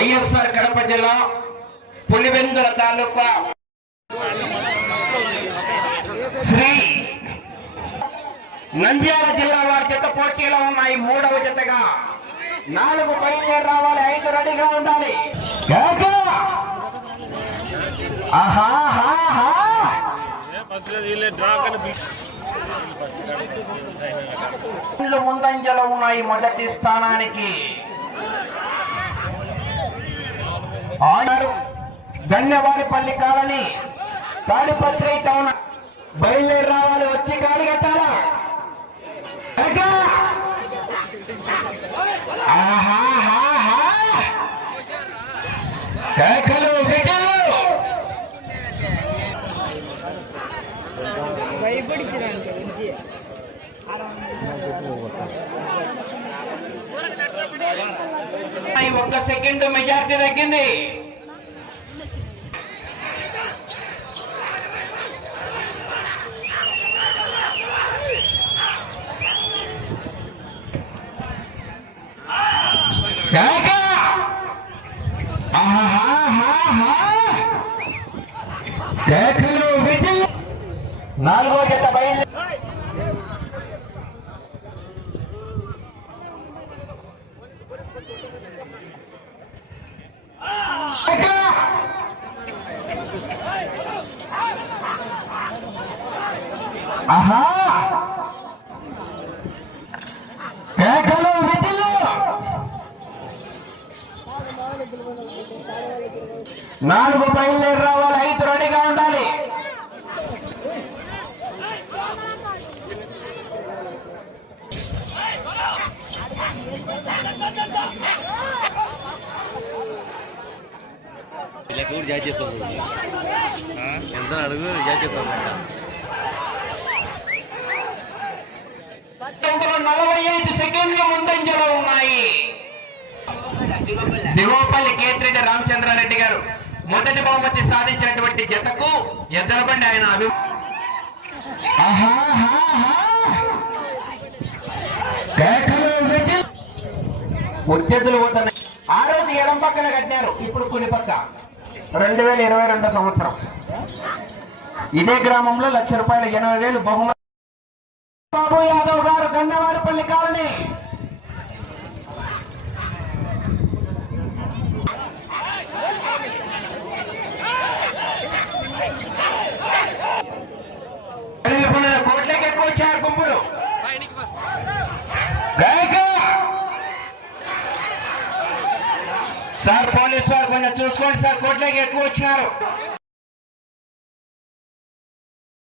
వైఎస్ఆర్ కడప జిల్లా పులివెందుల తాలూకా శ్రీ నంద్యాల జిల్లా వారి జత పోటీలో ఉన్నాయి. మూడవ జతగా 4 బయలుదేరి రావాలి, 5 రెడీగా ఉండాలి. ముందంజలో ఉన్నాయి. మొదటి స్థానానికి గన్నవారిపల్లి కాలనీ తాడిపత్రి టౌన్ బయలుదేరి రావాలి, వచ్చి గాలి కట్టాలా. కేకలు ఒక్క సెకండ్ మెజార్టీ తగ్గింది. నాలుగో జత బయలు నాలుగు బయలుదేరి రావాలి, 5 రెడీగా ఉండాలి. ఎంత అడుగు చెప్పారు 45 సెకండ్లు ముందంజలో ఉన్నాయి. దిగోపల్లి కేతిరెడ్డి రామచంద్రారెడ్డి గారు మొదటి బహుమతి సాధించినటువంటి జతకు ఎద్దలబండి ఆయన ఉద్యోగులు పోతున్నాయి. ఆ రోజు ఎడం పక్కన కట్టినారు, ఇప్పుడు కుడి పక్క. 2022 సంవత్సరం ఇదే గ్రామంలో ₹1,00,000 80,000 బహుమతి. బాబు యాదవ్ గారు గన్నవారిపల్లి కాలనీ కోట్లకి ఎక్కువ వచ్చారు గుంపులు. సార్ పోలీసు వారు కొంచెం చూసుకోండి సార్, కోట్లకి ఎక్కువ వచ్చినారు.